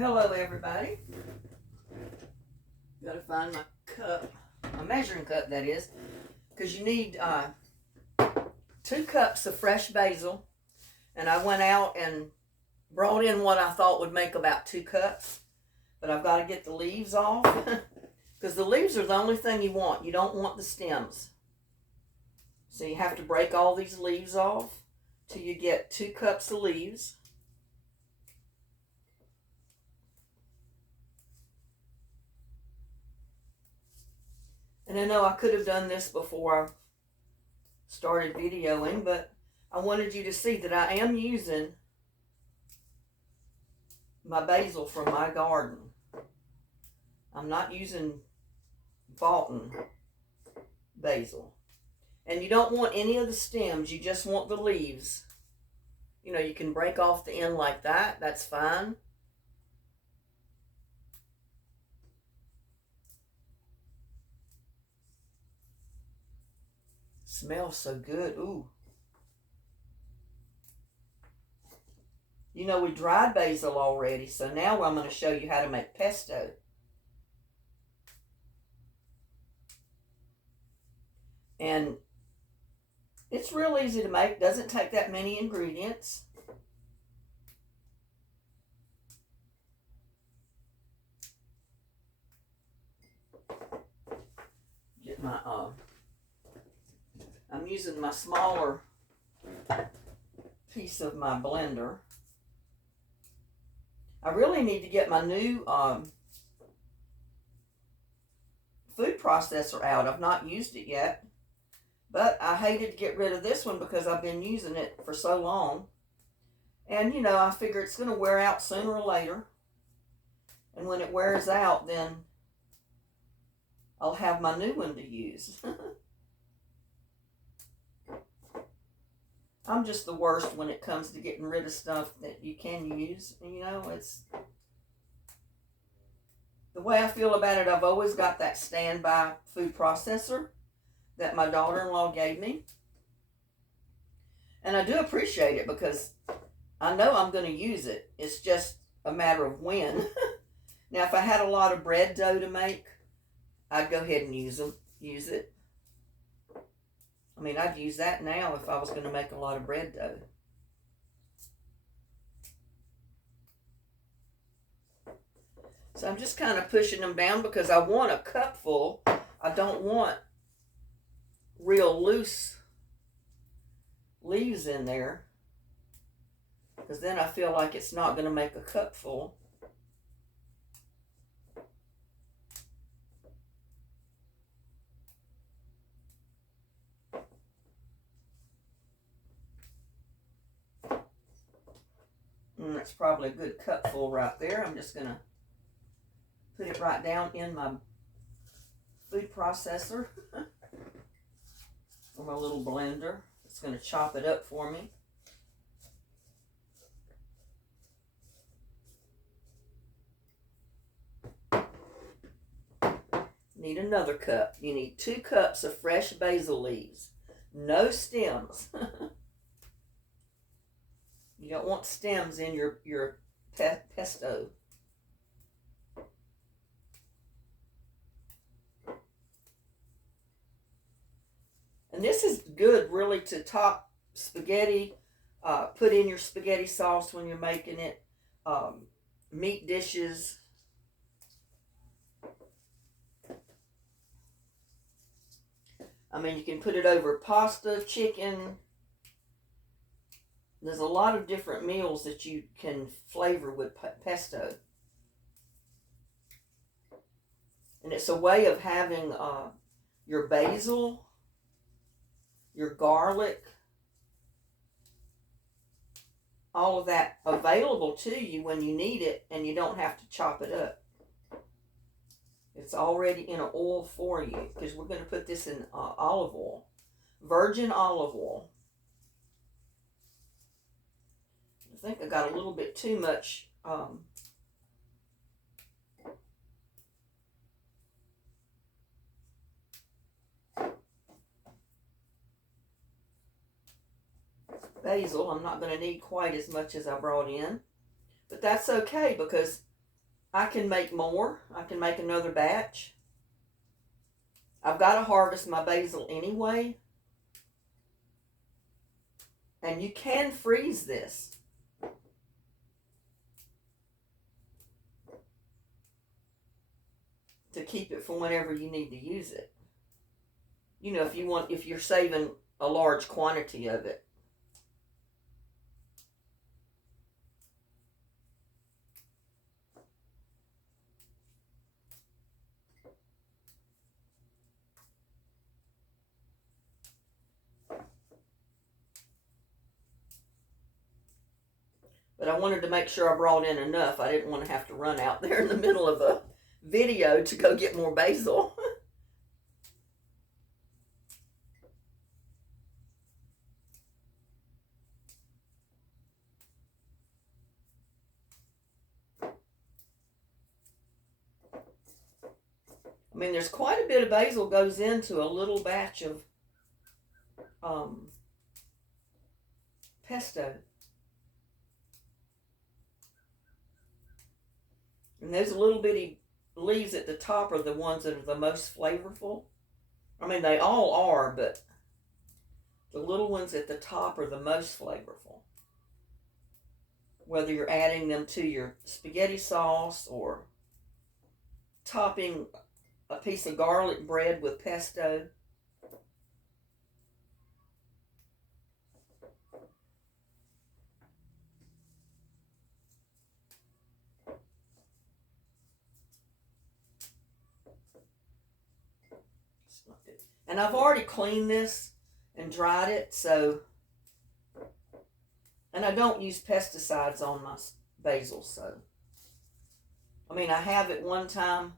Hello everybody. Gotta find my cup, my measuring cup that is, because you need 2 cups of fresh basil, and I went out and brought in what I thought would make about 2 cups, but I've got to get the leaves off because the leaves are the only thing you want. You don't want the stems, so you have to break all these leaves off till you get 2 cups of leaves. And I know I could have done this before I started videoing, but I wanted you to see that I am using my basil from my garden. I'm not using bought basil. And you don't want any of the stems, you just want the leaves. You know, you can break off the end like that, that's fine. Smells so good. Ooh. You know, we dried basil already, so now I'm going to show you how to make pesto. And it's real easy to make, doesn't take that many ingredients. Get my I'm using my smaller piece of my blender. I really need to get my new food processor out. I've not used it yet, but I hated to get rid of this one because I've been using it for so long. And you know, I figure it's going to wear out sooner or later. And when it wears out, then I'll have my new one to use. I'm just the worst when it comes to getting rid of stuff that you can use. You know, it's the way I feel about it. I've always got that standby food processor that my daughter-in-law gave me. And I do appreciate it because I know I'm going to use it. It's just a matter of when. Now, if I had a lot of bread dough to make, I'd go ahead and use it. I mean, I'd use that now if I was going to make a lot of bread dough. So I'm just kind of pushing them down because I want a cupful. I don't want real loose leaves in there, because then I feel like it's not going to make a cupful. And that's probably a good cupful right there. I'm just going to put it right down in my food processor or my little blender. It's going to chop it up for me. Need another cup. You need 2 cups of fresh basil leaves. No stems. You don't want stems in your pesto. And this is good really to top spaghetti, put in your spaghetti sauce when you're making it, meat dishes. I mean, you can put it over pasta, chicken. There's a lot of different meals that you can flavor with pesto. And it's a way of having your basil, your garlic, all of that available to you when you need it, and you don't have to chop it up. It's already in an oil for you, because we're going to put this in olive oil, virgin olive oil. I think I got a little bit too much basil. I'm not going to need quite as much as I brought in, but that's okay because I can make more. I can make another batch. I've got to harvest my basil anyway. And you can freeze this. To keep it for whenever you need to use it. You know, if you're saving a large quantity of it. But I wanted to make sure I brought in enough. I didn't want to have to run out there in the middle of a video to go get more basil. I mean, there's quite a bit of basil goes into a little batch of pesto. And those little bitty leaves at the top are the ones that are the most flavorful. I mean, they all are, but the little ones at the top are the most flavorful. Whether you're adding them to your spaghetti sauce or topping a piece of garlic bread with pesto. And I've already cleaned this and dried it, so, and I don't use pesticides on my basil, so. I mean, I have at one time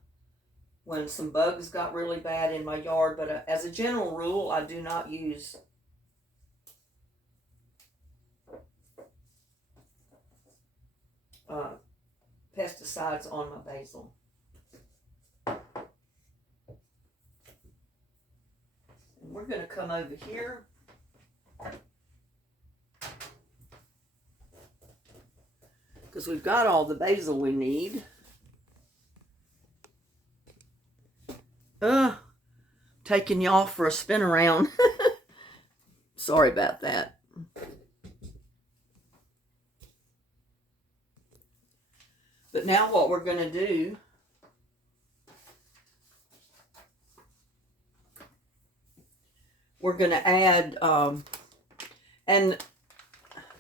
when some bugs got really bad in my yard, but as a general rule, I do not use pesticides on my basil. And we're going to come over here. Because we've got all the basil we need. Taking y'all for a spin around. Sorry about that. But now what we're going to do, we're going to add, and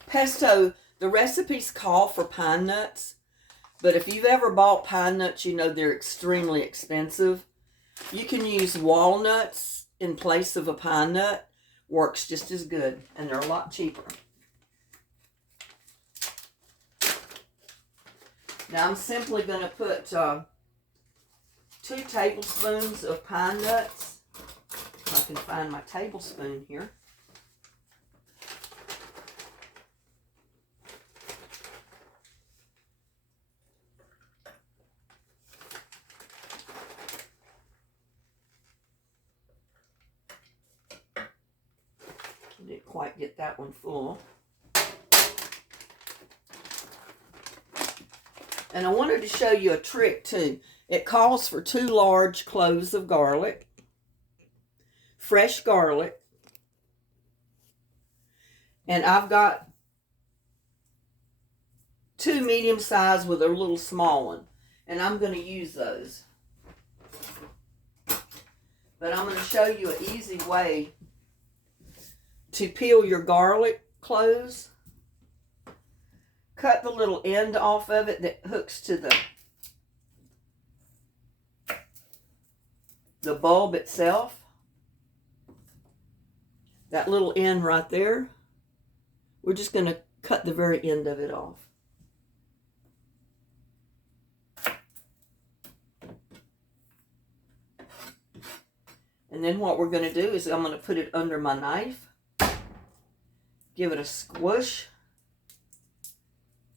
pesto, the recipes call for pine nuts, but if you've ever bought pine nuts, you know they're extremely expensive. You can use walnuts in place of a pine nut. Works just as good, and they're a lot cheaper. Now I'm simply going to put 2 tablespoons of pine nuts. If I can find my tablespoon here. Didn't quite get that one full. And I wanted to show you a trick too. It calls for 2 large cloves of garlic, fresh garlic, and I've got 2 medium size with a little small one, and I'm going to use those. But I'm going to show you an easy way to peel your garlic cloves. Cut the little end off of it that hooks to the bulb itself. That little end right there. We're just going to cut the very end of it off. And then what we're going to do is I'm going to put it under my knife. Give it a squish.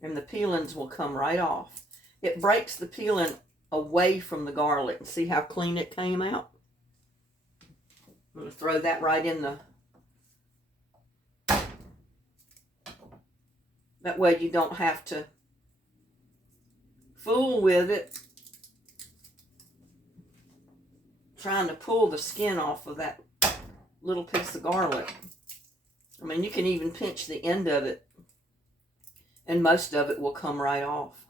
And the peelings will come right off. It breaks the peeling away from the garlic. See how clean it came out? I'm going to throw that right in the... That way you don't have to fool with it, trying to pull the skin off of that little piece of garlic. I mean, you can even pinch the end of it, and most of it will come right off.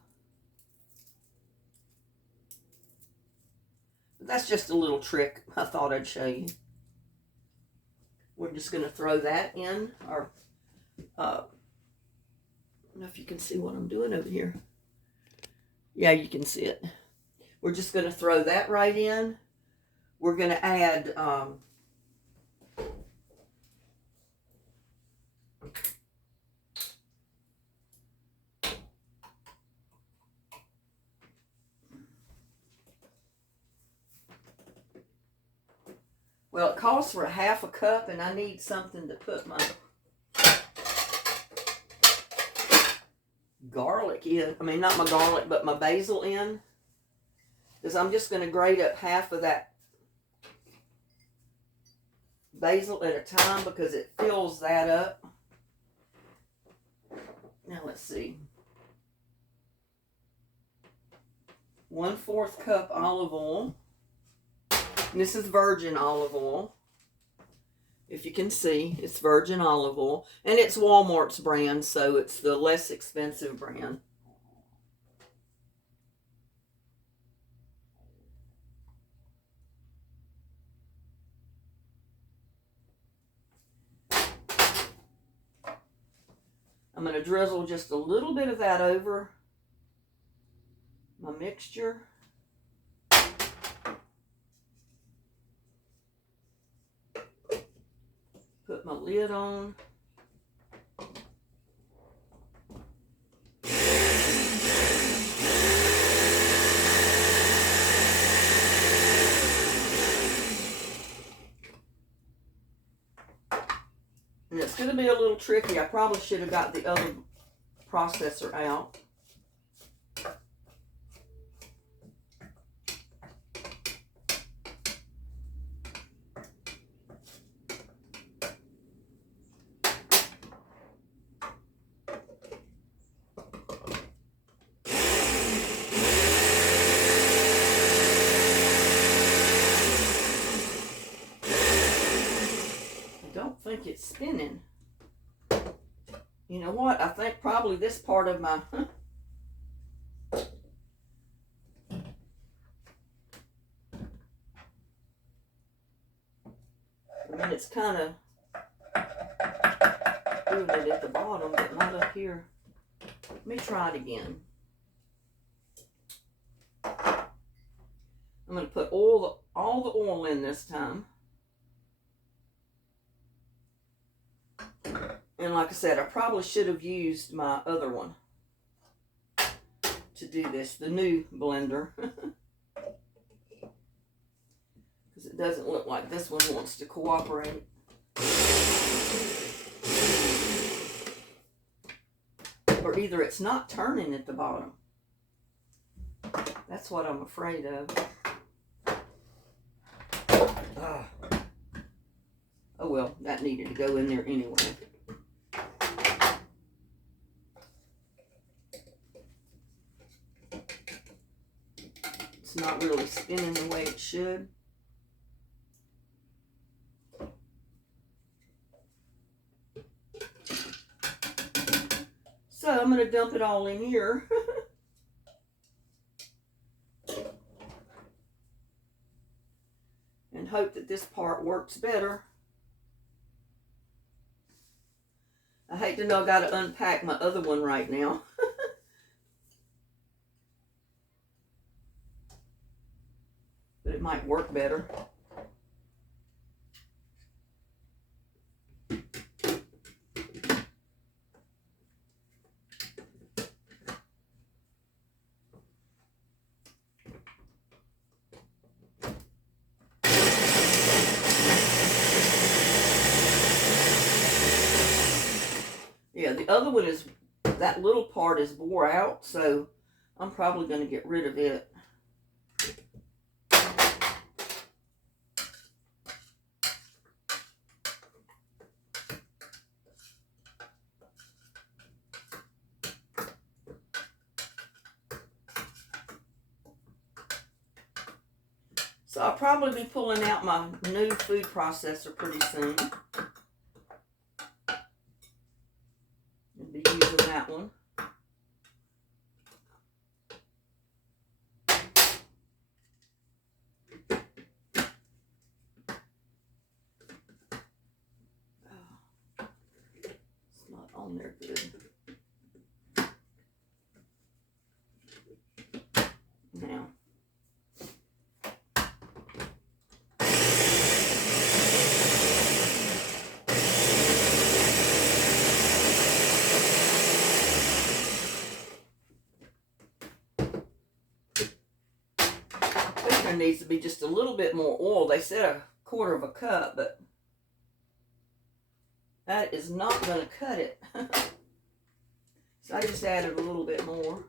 But that's just a little trick I thought I'd show you. We're just going to throw that in, or I don't know if you can see what I'm doing over here. Yeah, you can see it. We're just going to throw that right in. We're going to add well, it calls for a half a cup, and I need something to put my garlic in. I mean, not my garlic, but my basil in. Because I'm just going to grate up half of that basil at a time because it fills that up. Now let's see. 1/4 cup olive oil. And this is virgin olive oil. If you can see, it's virgin olive oil. And it's Walmart's brand, so it's the less expensive brand. I'm going to drizzle just a little bit of that over my mixture. Put my lid on. And it's going to be a little tricky. I probably should have got the other processor out. Think it's spinning. You know what? I think probably this part of my I mean, it's kind of doing it at the bottom, but not up here. Let me try it again. I'm going to put all the oil in this time. And like I said, I probably should have used my other one to do this, the new blender. Because it doesn't look like this one wants to cooperate. Or either it's not turning at the bottom. That's what I'm afraid of. Oh well, that needed to go in there anyway. It's not really spinning the way it should. So I'm going to dump it all in here. And hope that this part works better. I hate to know I got to unpack my other one right now. But it might work better. Yeah, the other one is, that little part is wore out, so I'm probably going to get rid of it. So I'll probably be pulling out my new food processor pretty soon. I'll be using that one. It's not on there good. Now. There needs to be just a little bit more oil. They said 1/4 of a cup, but that is not going to cut it. So I just added a little bit more.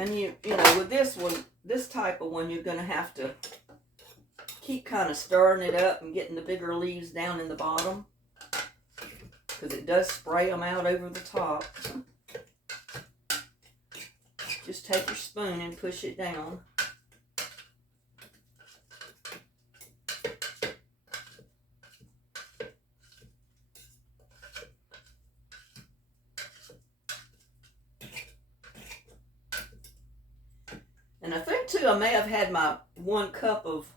And you know, with this one, this type of one, you're going to have to keep kind of stirring it up and getting the bigger leaves down in the bottom, because it does spray them out over the top. Just take your spoon and push it down. And I think too, I may have had my 1 cup of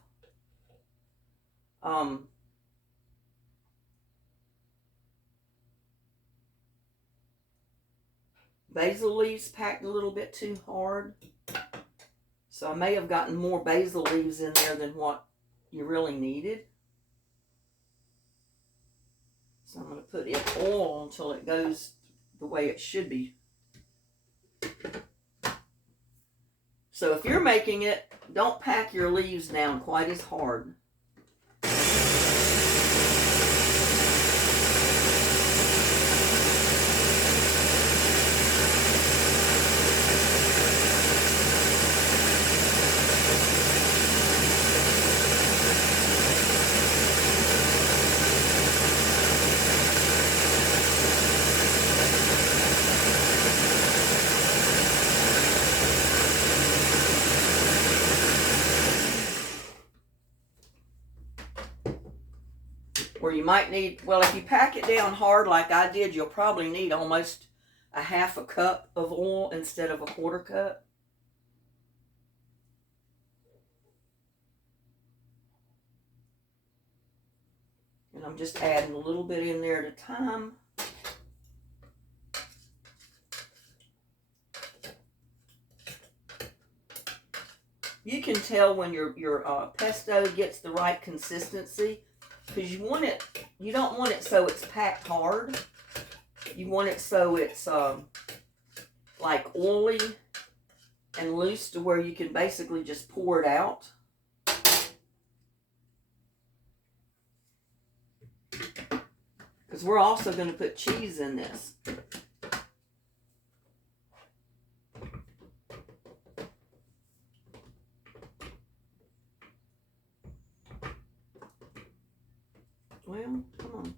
basil leaves packed a little bit too hard. So I may have gotten more basil leaves in there than what you really needed. So I'm going to put in oil until it goes the way it should be. So if you're making it, don't pack your leaves down quite as hard. Where you might need, well, if you pack it down hard like I did, you'll probably need almost a 1/2 cup of oil instead of a 1/4 cup. And I'm just adding a little bit in there at a time. You can tell when your pesto gets the right consistency, because you don't want it so it's packed hard. You want it so it's like oily and loose to where you can basically just pour it out. Because we're also going to put cheese in this. Well, come on.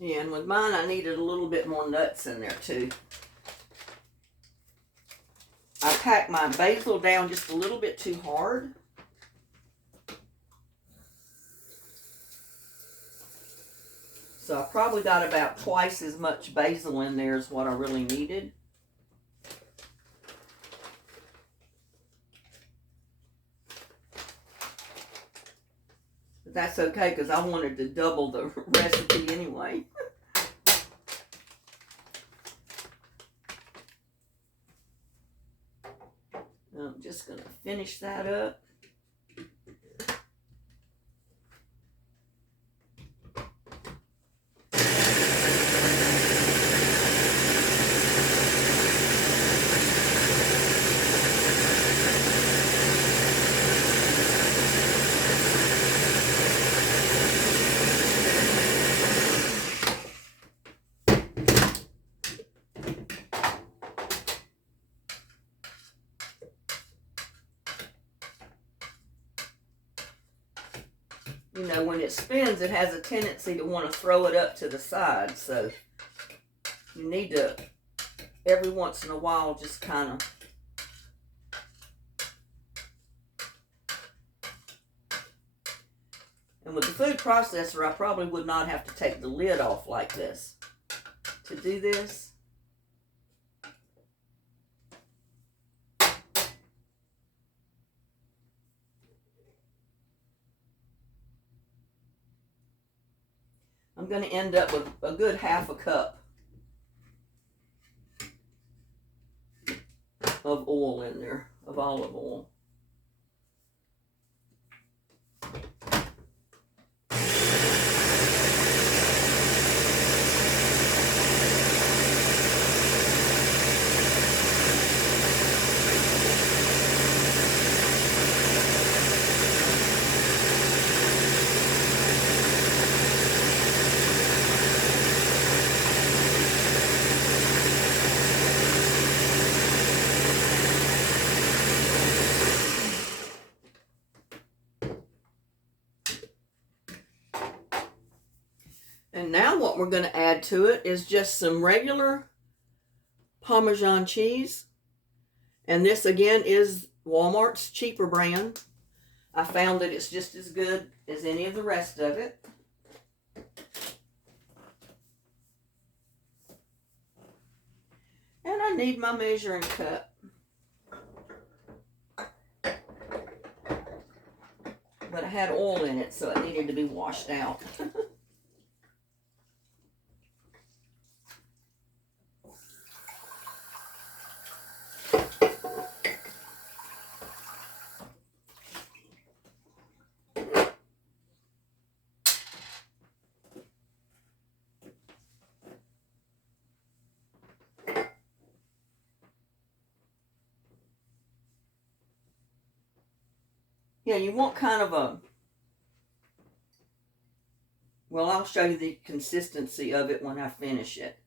Yeah, and with mine, I needed a little bit more nuts in there too. I packed my basil down just a little bit too hard. So I probably got about twice as much basil in there as what I really needed. that's okay because I wanted to double the recipe anyway. I'm just going to finish that up. You know, when it spins, it has a tendency to want to throw it up to the side. So you need to, every once in a while, just kind of and with the food processor, I probably would not have to take the lid off like this to do this. I'm going to end up with a good half a cup of oil in there, of olive oil. And now what we're going to add to it is just some regular Parmesan cheese. And this again is Walmart's cheaper brand. I found that it's just as good as any of the rest of it. And I need my measuring cup. But I had oil in it, so it needed to be washed out. Yeah, you want kind of a, well, I'll show you the consistency of it when I finish it.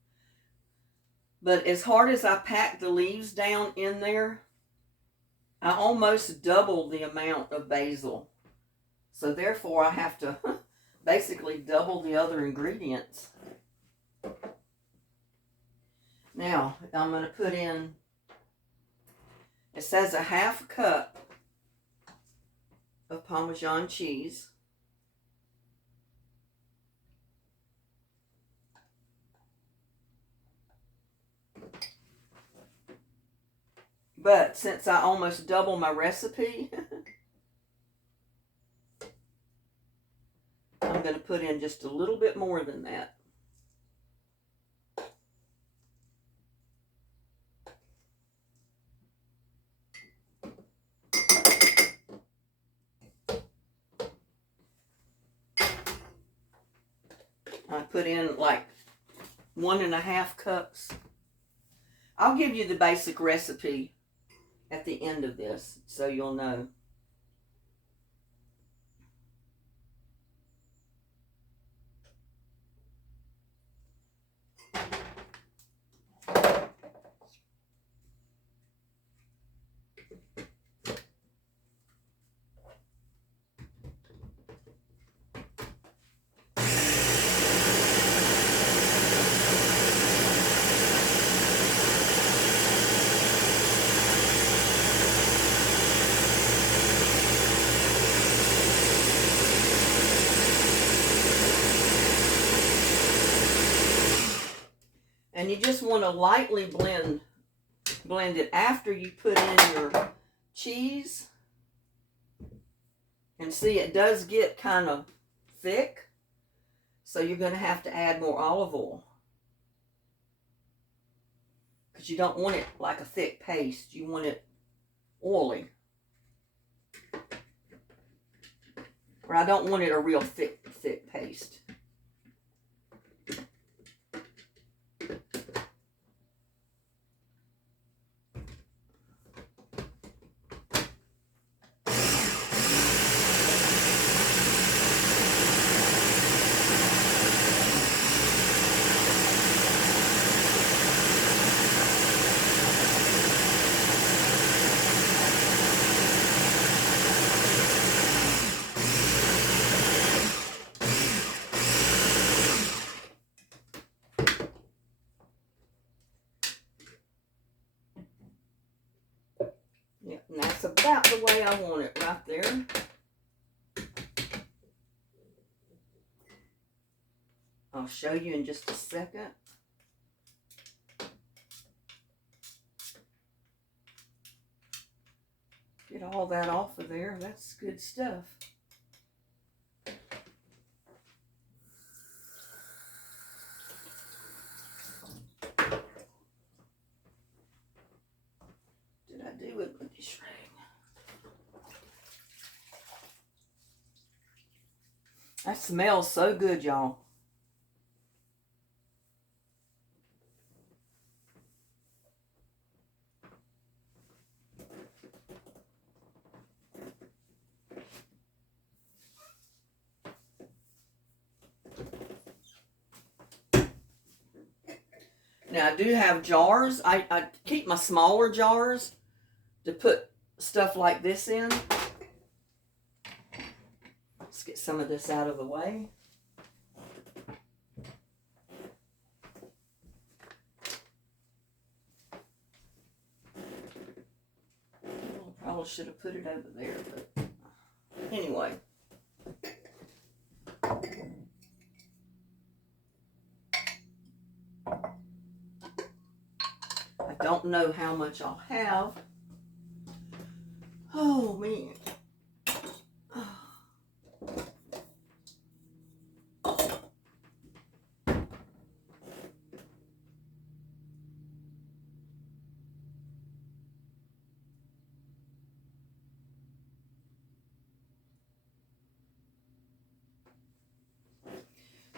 But as hard as I pack the leaves down in there, I almost double the amount of basil. So therefore I have to basically double the other ingredients. Now, I'm going to put in, it says a half cup of Parmesan cheese. But since I almost double my recipe, I'm going to put in just a little bit more than that. I put in like 1.5 cups. I'll give you the basic recipe at the end of this so you'll know. And you just want to lightly blend it after you put in your cheese. And see, it does get kind of thick. So you're going to have to add more olive oil. Because you don't want it like a thick paste. You want it oily. Or I don't want it a real thick paste. Yep, and that's about the way I want it right there. I'll show you in just a second. Get all that off of there. That's good stuff. Did I do it with this ring? That smells so good, y'all. Now I do have jars. I keep my smaller jars to put stuff like this in. Let's get some of this out of the way. Probably should have put it over there, but anyway. I don't know how much I'll have. Oh, man.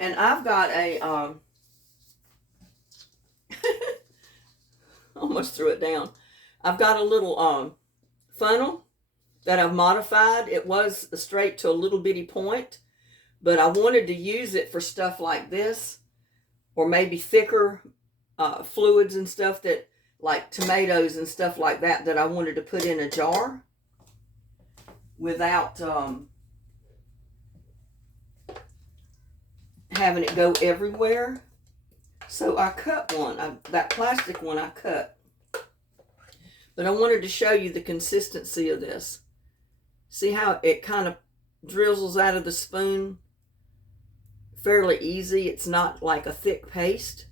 And I've got a, almost threw it down. I've got a little funnel that I've modified. It was straight to a little bitty point, but I wanted to use it for stuff like this, or maybe thicker fluids and stuff, that like tomatoes and stuff like that, that I wanted to put in a jar without having it go everywhere. So I cut one. That plastic one I cut. But I wanted to show you the consistency of this. See how it kind of drizzles out of the spoon fairly easy. It's not like a thick paste.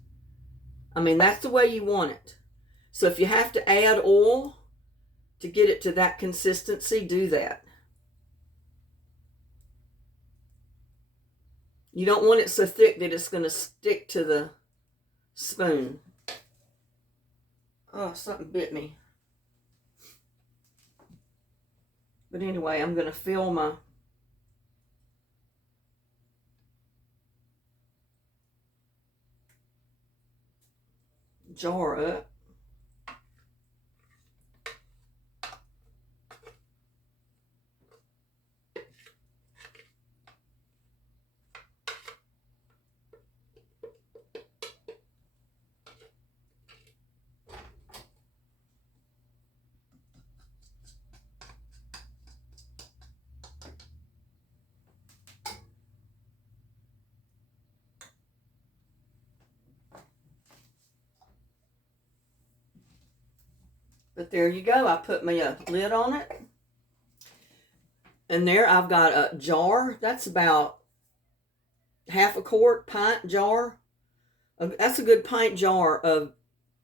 I mean, that's the way you want it. So if you have to add oil to get it to that consistency, do that. You don't want it so thick that it's going to stick to the spoon. Oh, something bit me. But anyway, I'm going to fill my jar up. But there you go. I put my lid on it. And there I've got a jar. That's about half a quart, pint jar. That's a good pint jar of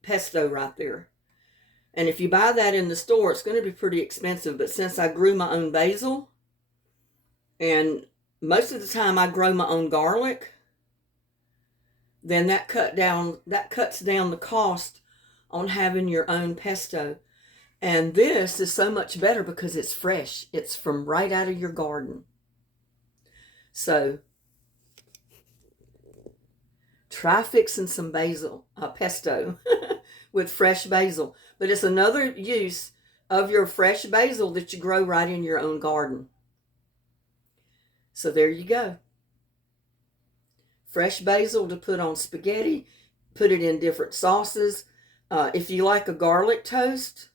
pesto right there. And if you buy that in the store, it's going to be pretty expensive. But since I grew my own basil, and most of the time I grow my own garlic, then that cuts down the cost on having your own pesto. And this is so much better because it's fresh. It's from right out of your garden. So try fixing some basil, pesto with fresh basil. But it's another use of your fresh basil that you grow right in your own garden. So there you go. Fresh basil to put on spaghetti, put it in different sauces. If you like a garlic toast,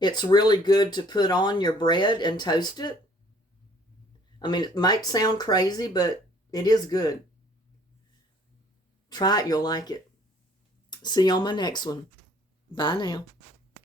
it's really good to put on your bread and toast it. I mean, it might sound crazy, but it is good. Try it, you'll like it. See you on my next one. Bye now.